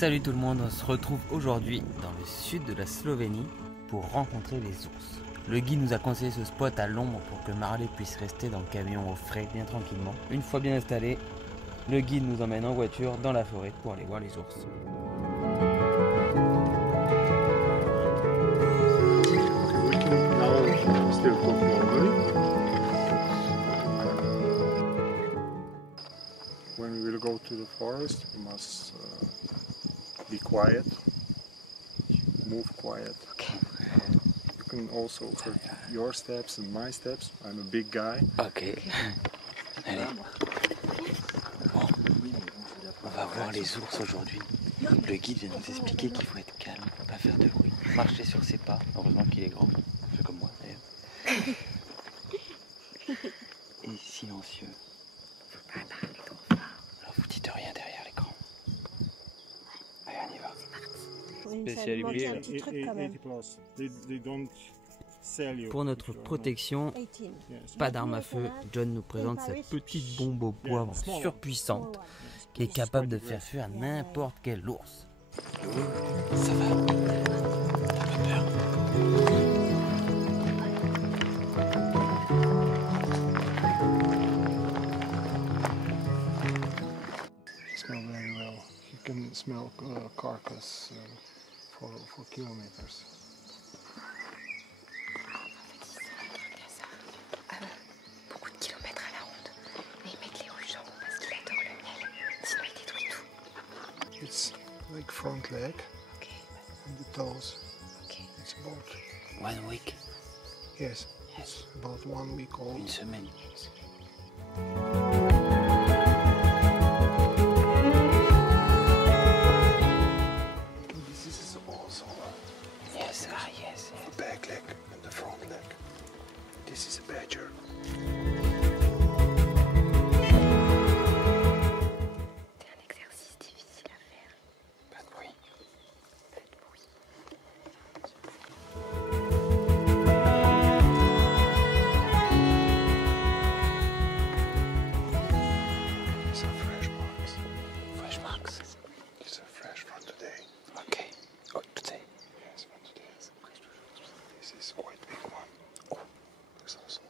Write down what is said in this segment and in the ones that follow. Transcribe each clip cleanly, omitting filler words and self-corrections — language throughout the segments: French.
Salut tout le monde, on se retrouve aujourd'hui dans le sud de la Slovénie pour rencontrer les ours. Le guide nous a conseillé ce spot à l'ombre pour que Marley puisse rester dans le camion au frais bien tranquillement. Une fois bien installé, le guide nous emmène en voiture dans la forêt pour aller voir les ours. When we will go to the forest, you must be quiet, move quiet. Ok. You can also hurt your steps and my steps. I'm a big guy. Ok. Allez. Bon. On va voir les ours aujourd'hui. Le guide vient nous expliquer qu'il faut être calme, pas faire de bruit, marcher sur ses pas. Heureusement qu'il est grand, un peu comme moi d'ailleurs. Et silencieux. Faut pas parler trop fort. Alors vous dites rien derrière l'écran. Allez, on y va. Pour notre protection, pas d'arme à feu, John nous présente cette petite bombe au poivre surpuissante qui est capable de faire fuir n'importe quel ours. Ça va? T'as pas peur? Smell very well. You can smell carcass for kilometers. Beaucoup de kilomètres à la ronde. Mais ils mettent les ruches parce qu'il adore le miel. Sinon il détruit tout. It's like front leg Ok, and the toes. ok. It's about, 1 week, yes, it's about 1 week old. une semaine. This is also Yes, yes. the back leg and the front leg. This is a badger. C'est un exercice difficile à faire. Pas de bruit. Pas de bruit. These are fresh marks. Fresh marks. These are fresh from today. Ok. Oh, today. Yes, from today. This is quite big one. Oh, there's also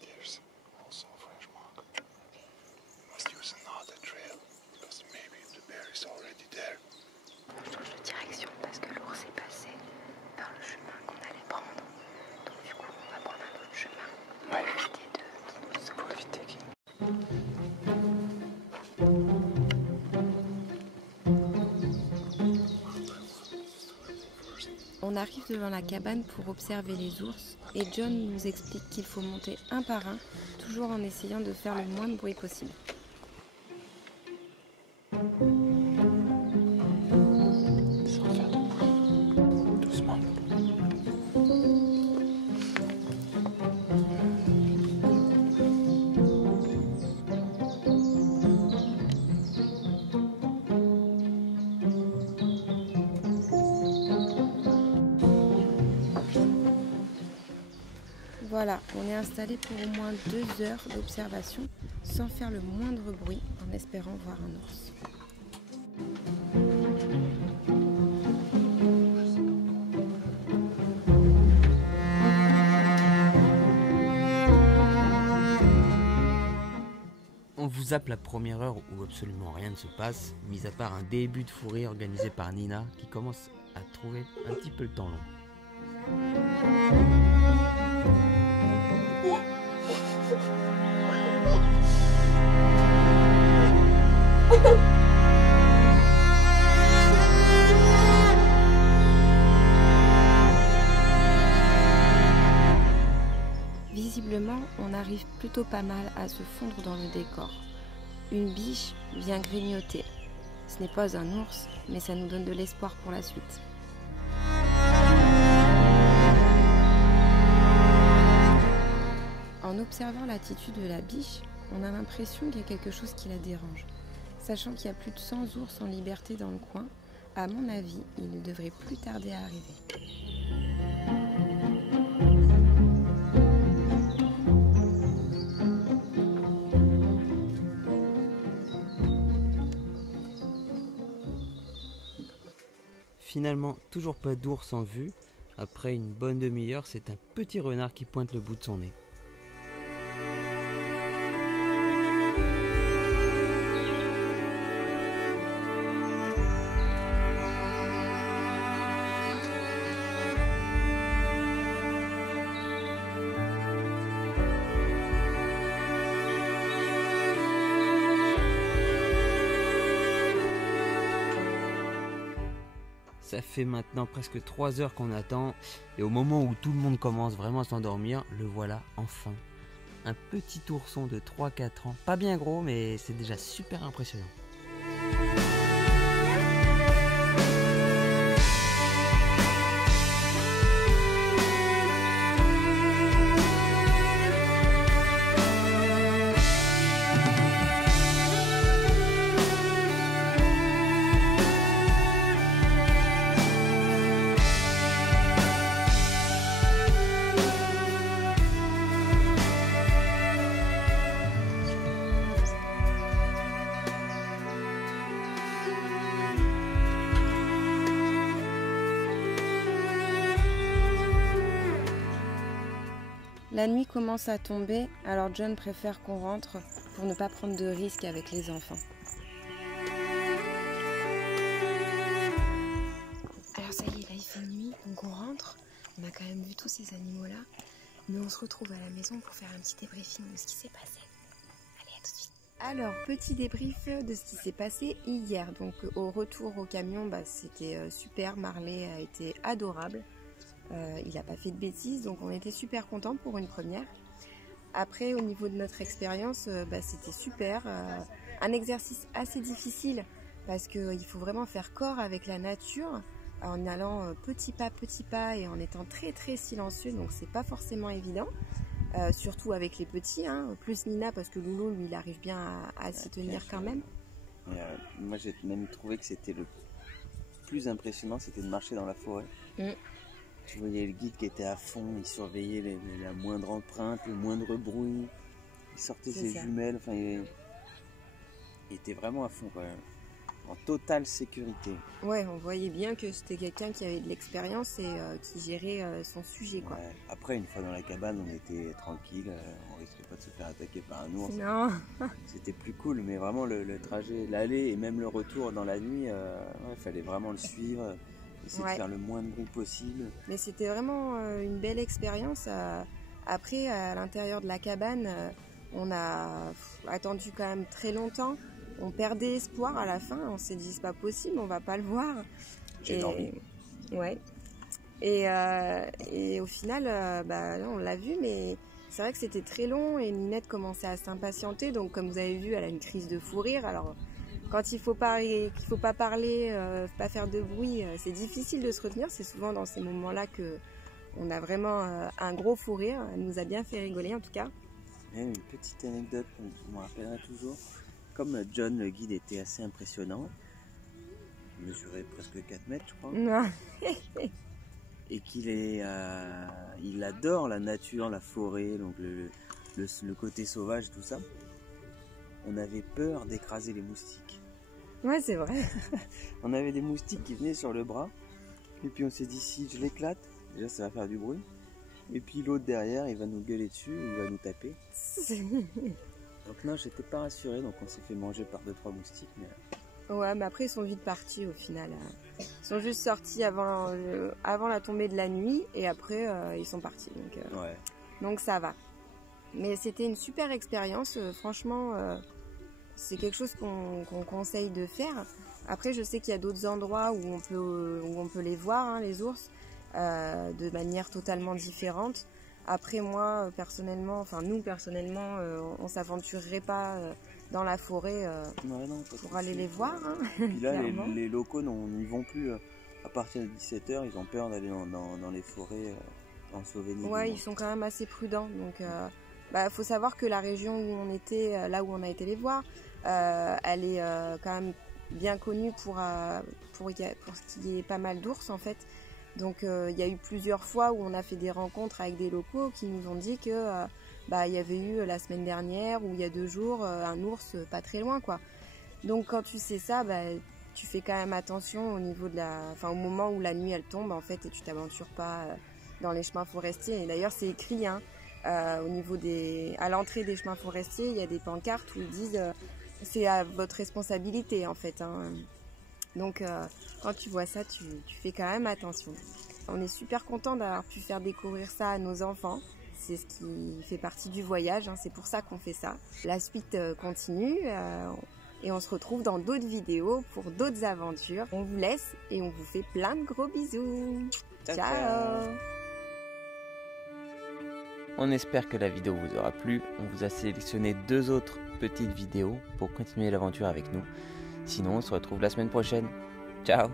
there's also a fresh mark. Must use another trail because maybe the bear is already there. Je change de direction parce que l'ours est passé par le chemin qu'on allait prendre. Donc du coup on va prendre un autre chemin. Ouais. Pour éviter de nous Faut éviter qu'il... On arrive devant la cabane pour observer les ours et John nous explique qu'il faut monter un par un, toujours en essayant de faire le moins de bruit possible. Sans faire de bruit. Doucement. Voilà, on est installé pour au moins 2 heures d'observation sans faire le moindre bruit en espérant voir un ours. On vous zappe la première heure où absolument rien ne se passe, mis à part un début de fourrée organisé par Nina qui commence à trouver un petit peu le temps long. Visiblement, on arrive plutôt pas mal à se fondre dans le décor. Une biche vient grignoter. Ce n'est pas un ours, mais ça nous donne de l'espoir pour la suite. En observant l'attitude de la biche, on a l'impression qu'il y a quelque chose qui la dérange. Sachant qu'il y a plus de 100 ours en liberté dans le coin, à mon avis, il ne devrait plus tarder à arriver. Finalement, toujours pas d'ours en vue. Après une bonne demi-heure, c'est un petit renard qui pointe le bout de son nez. Ça fait maintenant presque 3 heures qu'on attend et au moment où tout le monde commence vraiment à s'endormir, le voilà enfin. Un petit ourson de 3-4 ans, pas bien gros mais c'est déjà super impressionnant. La nuit commence à tomber, alors John préfère qu'on rentre pour ne pas prendre de risques avec les enfants. Alors ça y est, là il fait nuit, donc on rentre. On a quand même vu tous ces animaux-là, mais on se retrouve à la maison pour faire un petit débriefing de ce qui s'est passé. Allez, à tout de suite. Alors, petit débrief de ce qui s'est passé hier. Donc au retour au camion, c'était super, Marley a été adorable. Il n'a pas fait de bêtises, donc on était super contents pour une première. Après, au niveau de notre expérience, c'était super. Un exercice assez difficile parce qu'il faut vraiment faire corps avec la nature en allant petit pas et en étant très très silencieux, donc c'est pas forcément évident. Surtout avec les petits, plus Nina parce que Loulou, lui, il arrive bien à s'y tenir quand même. Moi, j'ai même trouvé que c'était le plus impressionnant, c'était de marcher dans la forêt. Tu voyais le guide qui était à fond, il surveillait la moindre empreinte, le moindre bruit, il sortait ses jumelles, enfin il était vraiment à fond, quoi. En totale sécurité. Ouais, on voyait bien que c'était quelqu'un qui avait de l'expérience et qui gérait son sujet, quoi. Ouais. Après, une fois dans la cabane, on était tranquille, on risquait pas de se faire attaquer par un ours. Non. C'était plus cool, mais vraiment le trajet, l'aller et même le retour dans la nuit, fallait vraiment le suivre. Essayer de faire le moins de bruit possible. Mais c'était vraiment une belle expérience. Après, à l'intérieur de la cabane, on a attendu quand même très longtemps. On perdait espoir à la fin. On s'est dit, c'est pas possible, on va pas le voir. J'ai dormi. Ouais. Et au final, on l'a vu, mais c'est vrai que c'était très long et Ninette commençait à s'impatienter. Donc, comme vous avez vu, elle a une crise de fou rire. Alors, quand il faut pas parler, pas faire de bruit, c'est difficile de se retenir. C'est souvent dans ces moments-là que on a vraiment un gros fou rire. Elle nous a bien fait rigoler en tout cas. Même une petite anecdote, je me rappellerai toujours. Comme John, le guide, était assez impressionnant, il mesurait presque 4 mètres, je crois. Non. Et il adore la nature, la forêt, donc le côté sauvage, tout ça. On avait peur d'écraser les moustiques. Ouais, c'est vrai. On avait des moustiques qui venaient sur le bras. Et puis on s'est dit, si je l'éclate, déjà ça va faire du bruit. Et puis l'autre derrière, il va nous gueuler dessus, il va nous taper. Donc non, j'étais pas rassuré, donc on s'est fait manger par 2-3 moustiques. Ouais, mais après ils sont vite partis au final. Ils sont juste sortis avant la tombée de la nuit et après ils sont partis. Donc ça va. Mais c'était une super expérience, franchement, c'est quelque chose qu'on conseille de faire. Après, je sais qu'il y a d'autres endroits où on peut les voir, les ours, de manière totalement différente. Après, moi, personnellement, nous personnellement, on s'aventurerait pas dans la forêt pour aller les voir. Puis là, les locaux n'y vont plus. À partir de 17h, ils ont peur d'aller dans les forêts en Slovénie. Ouais, ils sont quand même assez prudents. Donc, faut savoir que la région où on était, là où on a été les voir, elle est quand même bien connue pour qu'il y ait pas mal d'ours en fait. Donc il y a eu plusieurs fois où on a fait des rencontres avec des locaux qui nous ont dit que il y avait eu la semaine dernière ou il y a 2 jours un ours pas très loin quoi. Donc quand tu sais ça, tu fais quand même attention au niveau de au moment où la nuit elle tombe en fait et tu t'aventures pas dans les chemins forestiers. Et d'ailleurs c'est écrit au niveau à l'entrée des chemins forestiers, il y a des pancartes où ils disent c'est à votre responsabilité en fait. Donc quand tu vois ça, tu fais quand même attention. On est super content d'avoir pu faire découvrir ça à nos enfants. C'est ce qui fait partie du voyage, c'est pour ça qu'on fait ça. La suite continue et on se retrouve dans d'autres vidéos pour d'autres aventures. On vous laisse et on vous fait plein de gros bisous. Ciao. On espère que la vidéo vous aura plu. On vous a sélectionné 2 autres petites vidéos pour continuer l'aventure avec nous. Sinon, on se retrouve la semaine prochaine. Ciao!